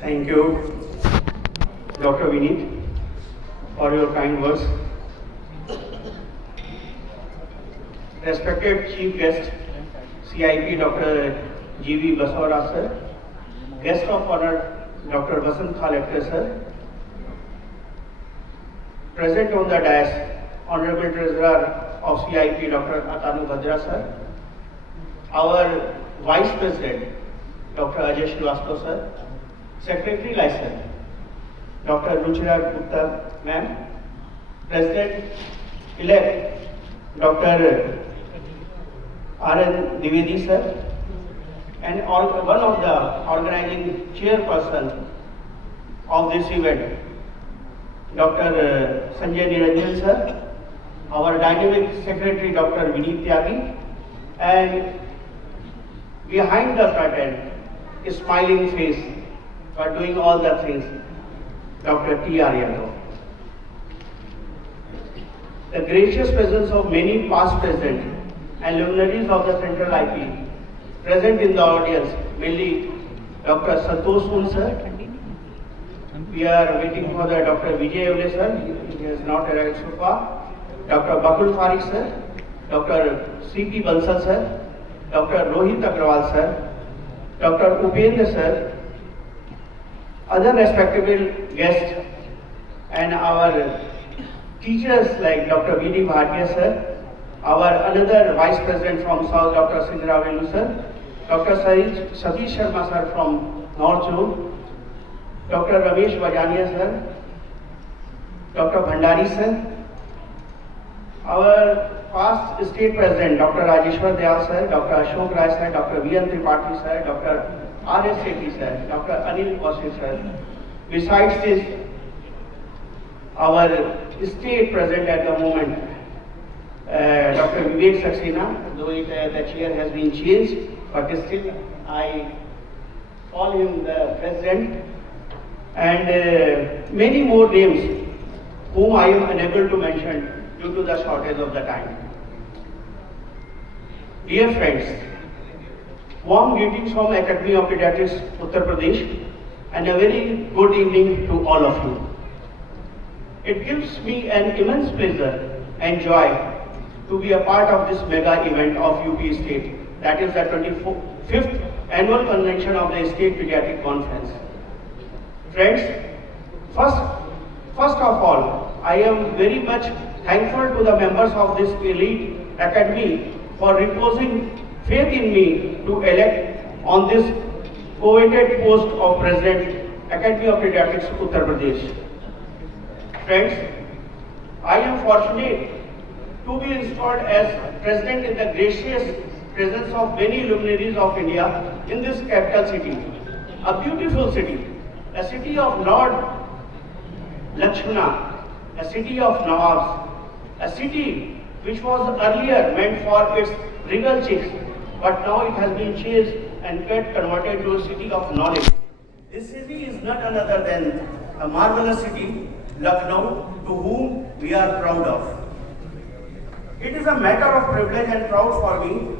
Thank you, Dr. Vineet, for your kind words. Respected Chief Guest, CIP Dr. G.V. Basavara sir, Guest of Honor Dr. Vasant Khalekar sir, present on the dais, Honorable Treasurer of CIP Dr. Atanu Bhadra sir, our Vice President Dr. Ajay Srivastava sir, Secretary License Dr. Ruchira Gupta ma'am, President-elect Dr. R.N. Dwivedi sir, and one of the organizing chairperson of this event, Dr. Sanjay Niranjan sir, our dynamic secretary Dr. Vineet Tyagi, and behind the curtain, a smiling face for doing all the things, Dr. T.R. Yadav. The gracious presence of many past, present, and luminaries of the Central IP present in the audience, mainly Dr. Santosh Soon sir. We are waiting for the Dr. Vijay Evle sir, he has not arrived so far. Dr. Bakul Farik sir, Dr. C.P. Bansal sir, Dr. Rohit Agrawal sir, Dr. Upendra sir, other respectable guests, and our teachers like Dr. V.D. Bhatia sir, our another Vice President from South, Dr. Sindravelu sir, Dr. Satish Sharma sir from North Zone, Dr. Ramesh Vajania sir, Dr. Bhandari sir, our past State President Dr. Rajeshwar Dayal sir, Dr. Ashok Rai sir, Dr. V.N. Tripathi sir, Dr. R.S. Sethi sir, Dr. Anil Kaushik sir. Besides this, our State President at the moment, Dr. Vivek Saxena, though the chair has been changed, but still I call him the President, and many more names whom I am unable to mention due to the shortage of the time. Dear friends, warm greetings from Academy of Pediatrics, Uttar Pradesh, and a very good evening to all of you. It gives me an immense pleasure and joy to be a part of this mega event of UP State, that is the 25th Annual Convention of the State Pediatric Conference. Friends, first of all, I am very much thankful to the members of this elite academy for reposing faith in me to elect on this coveted post of President, Academy of Pediatrics, Uttar Pradesh. Friends, I am fortunate to be installed as President in the gracious presence of many luminaries of India in this capital city, a beautiful city, a city of Lord Lakshmana, a city of Nawabs, a city which was earlier meant for its regal chicks, but now it has been changed and get converted to a city of knowledge. This city is not another than a marvelous city, Lucknow, to whom we are proud of. It is a matter of privilege and proud for me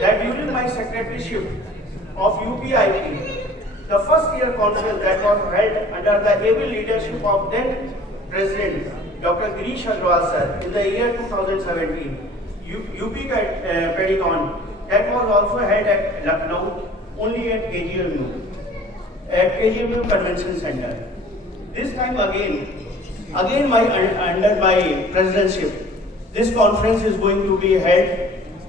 that during my secretaryship of UPIP, the first year conference that was held under the able leadership of then President Dr. Girish Agrawal sir in the year 2017, UP Pedigon, that was also held at Lucknow, only at KGMU Convention Center. This time again under my presidency, this conference is going to be held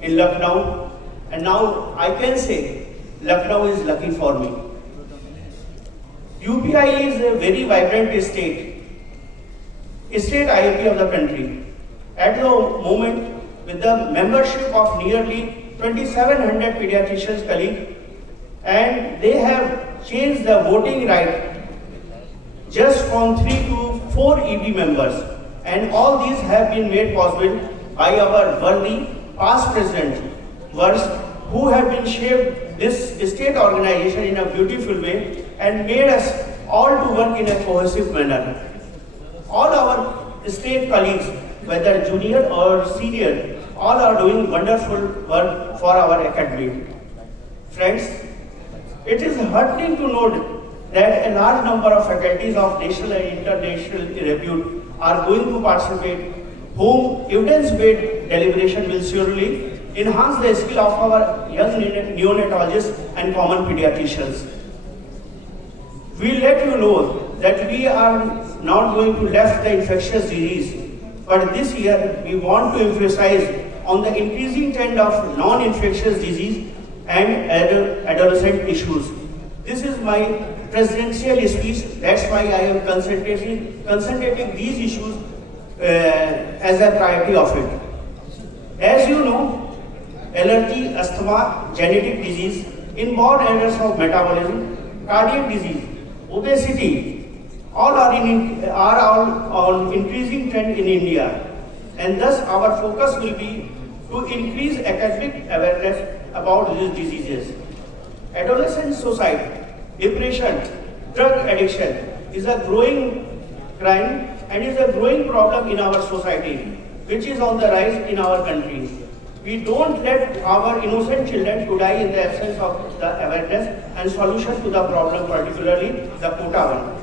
in Lucknow, and now I can say Lucknow is lucky for me. UPI is a very vibrant state IIP of the country. At the moment, with the membership of nearly 2,700 pediatricians colleagues, and they have changed the voting right just from 3 to 4 EB members, and all these have been made possible by our worthy past presidents who have been shaped this state organization in a beautiful way and made us all to work in a cohesive manner. All our state colleagues, whether junior or senior, all are doing wonderful work for our academy. Friends, it is heartening to note that a large number of faculties of national and international repute are going to participate, whom evidence-based deliberation will surely enhance the skill of our young neonatologists and common pediatricians. We let you know that we are not going to left the infectious disease, but this year we want to emphasize on the increasing trend of non-infectious disease and adolescent issues. This is my presidential speech, that's why I am concentrating these issues as a priority of it. As you know, allergy, asthma, genetic disease, inborn errors of metabolism, cardiac disease, obesity, all are on increasing trend in India, and thus our focus will be to increase academic awareness about these diseases. Adolescent suicide, depression, drug addiction is a growing crime and is a growing problem in our society, which is on the rise in our country. We don't let our innocent children to die in the absence of the awareness and solution to the problem, particularly the quota one.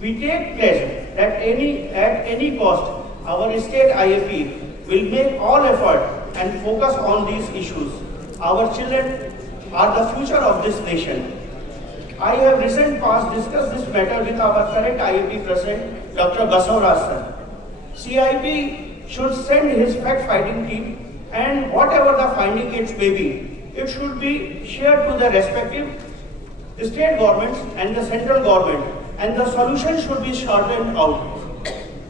We take pledge that at any cost, our state IAP will make all effort and focus on these issues. Our children are the future of this nation. I have recent past discussed this matter with our current IAP president, Dr. Basavaraj sir. CIP should send his fact-finding team, and whatever the finding it may be, it should be shared to the respective state governments and the central government, and the solution should be sorted out.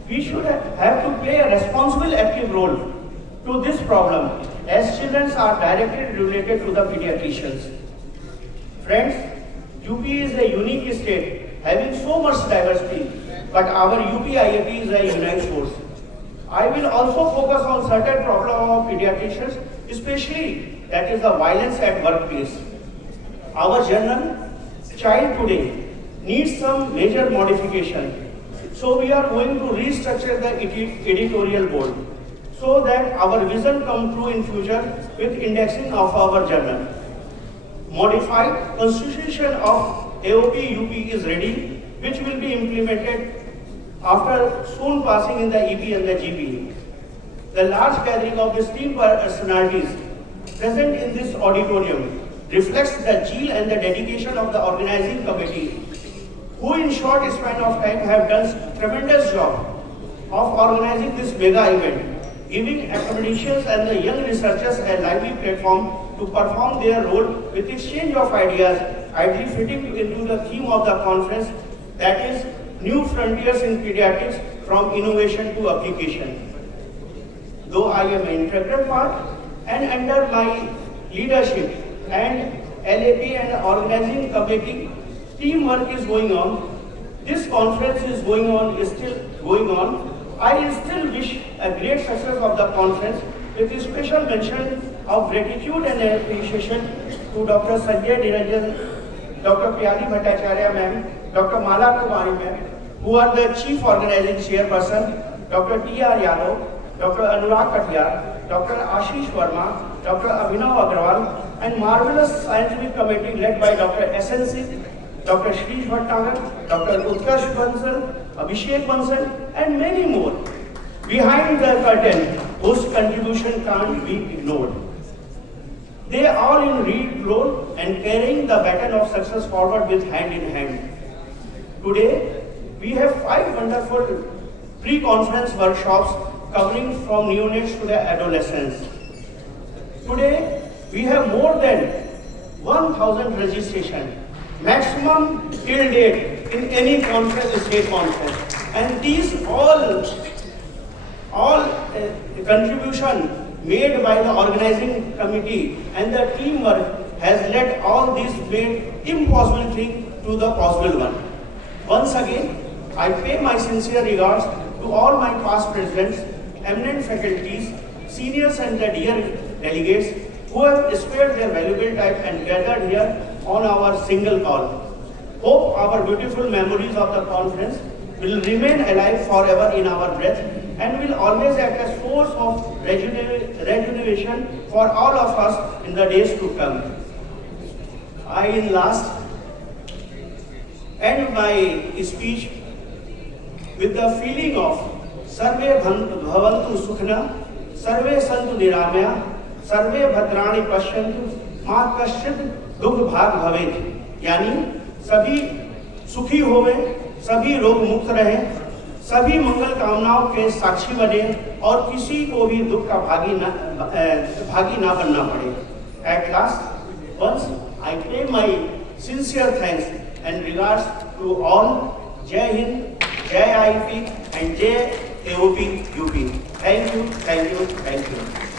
We should have to play a responsible active role to this problem, as children are directly related to the pediatricians. Friends, UP is a unique state having so much diversity, but our UP IAP is a united force. I will also focus on certain problems of pediatricians, especially that is the violence at workplace. Our general child today needs some major modification. So we are going to restructure the editorial board so that our vision come true in future with indexing of our journal. Modified constitution of AOP UP is ready, which will be implemented after soon passing in the EP and the GB. The large gathering of esteemed personalities present in this auditorium reflects the zeal and the dedication of the organizing committee, who in short span of time have done tremendous job of organizing this mega event, giving academicians and the young researchers a lively platform to perform their role with exchange of ideas, ideally fitting into the theme of the conference, that is New Frontiers in Pediatrics from Innovation to Application. Though I am an integral part and under my leadership and LAP and organizing committee, teamwork is going on. This conference is still going on. I still wish a great success of the conference with a special mention of gratitude and appreciation to Dr. Sanjay Niranjan, Dr. Pyali Bhattacharya ma'am, Dr. Mala Kumari ma'am, who are the chief organizing chairperson, Dr. T.R. Yadav, Dr. Anurag Katiyar, Dr. Ashish Verma, Dr. Abhinav Agrawal, and marvelous scientific committee led by Dr. S.N. Singh, Dr. Shrish Bhattanagar, Dr. Utkarsh Bansal, Abhishek Bansal, and many more. Behind the curtain, whose contribution can't be ignored. They are in lead role and carrying the baton of success forward with hand in hand. Today, we have 5 wonderful pre-conference workshops covering from neonates to the adolescents. Today, we have more than 1,000 registration, maximum till date in any conference, state conference. And these all contribution made by the organizing committee and the teamwork has led all these made impossible thing to the possible one. Once again, I pay my sincere regards to all my past presidents, eminent faculties, seniors and the dear delegates who have spared their valuable time and gathered here on our single call. Hope our beautiful memories of the conference will remain alive forever in our breath and will always act as source of rejuvenation for all of us in the days to come. end my speech with the feeling of Sarve Bhavantu Sukhna, Sarve Santu Niramaya, Sarve Bhadrani Pashyantu, Ma Kaschit Dukh Bhag Bhavet, यानी सभी सुखी होवे, सभी रोग मुक्त रहे, सभी मंगल कामनाओं के साक्षी बने और किसी को भी दुख का भागी ना बनना पड़े. At last, once I pay my sincere thanks and regards to all. Jai Hind, Jai IIT and Jai AOP UP. Thank you, thank you, thank you.